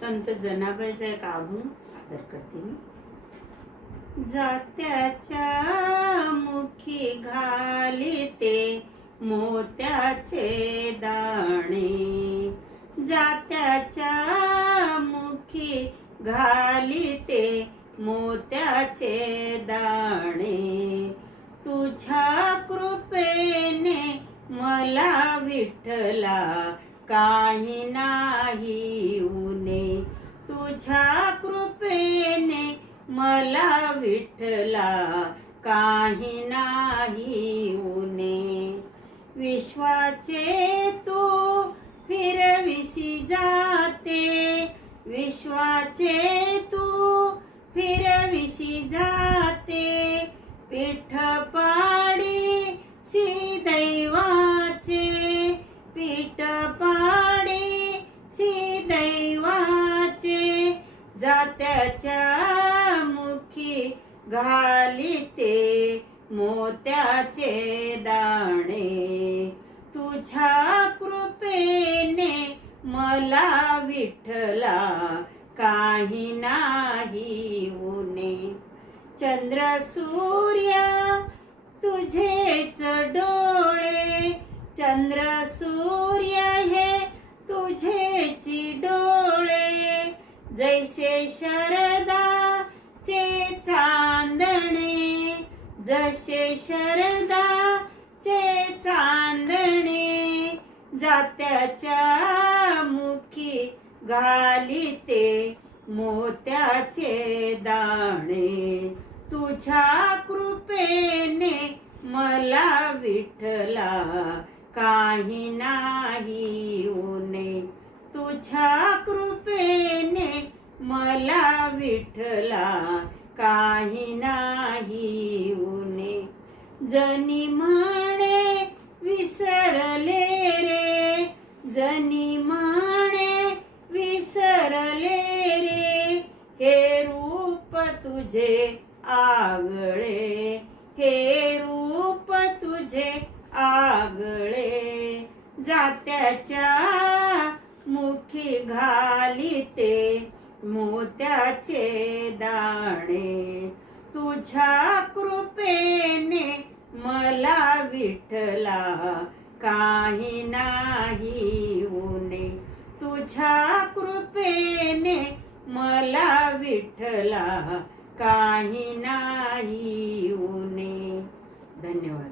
संत जनाबाईचा एक अभंग सादर करते मी. जात्याच्या मुखी घालिते मोत्याचे दाणे, जात्याच्या मुखी घालिते मोत्याचे दाणे. तुझ्या कृपेने मला विठ्ठला काही नाही उणे, तुझ्या कृपेने मला विठ्ठला काही नाही उणे. विश्वाचे तू फिरविसी जाते, विश्वाचे तू फिरविसी जाते. पीठ पाडी सी दैवाचे, पीठ पाडी सी दैवाचे. जात्याच्या मुखी घालिते मोत्याचे दाणे. तुझ्या कृपेने मला विठ्ठला काही नाही उणे. चंद्र सूर्य तुझेच डोळे, चंद्र सूर्य हे तुझेची डोळे. जैसे शरदाचे चांदणे, जसे शरदाचे चांदणे. जात्याच्या मुखी घालिते मोत्याचे दाणे. तुझ्या कृपेने मला विठ्ठला काही नाही उणे, तुझ्या कृपेने मला विठ्ठला काही नाही उणे. जनी म्हणे विसरले रे, जनी म्हणे विसरले रे. हे रूप तुझे आगळे, हे रूप तुझे आगळे. जात्याच्या मुखी घालिते मोत्याचे दाणे. तुझ्या कृपेने मला विठ्ठला काही नाही उणे, तुझ्या कृपेने मला विठ्ठला काही नाही उणे. धन्यवाद.